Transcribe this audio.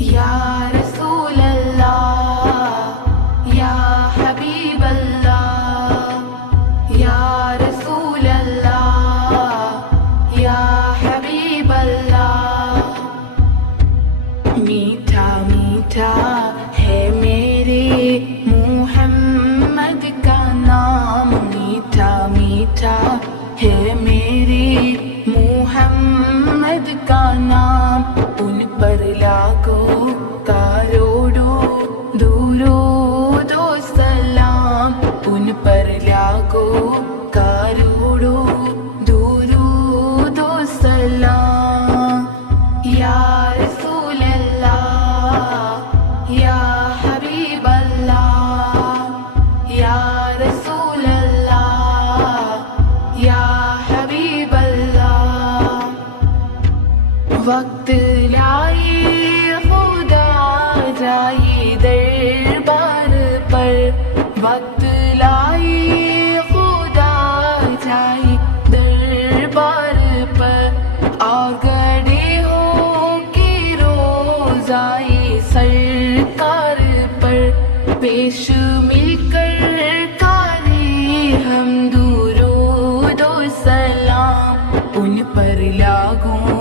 یا رسول اللہ یا حبیب اللہ یا رسول اللہ یا حبیب اللہ. میٹھا میٹھا ہے میرے محمد کا نام، میٹھا میٹھا ہے میرے محمد کا نام. ان پر لاکھوں کروڑوں درود و سلام، ان پر لاکھوں کروڑوں درود و سلام. یا رسول اللہ یا حبیب اللہ یا رسول اللہ یا حبیب اللہ. وقت لائے خدا جائے دربار پر، وقت لائے خدا جائے دربار پر. آ گڑے ہو کے روزائے سرکار پر، پیش مل کر کارے ہم درود و سلام. ان پر لاکھوں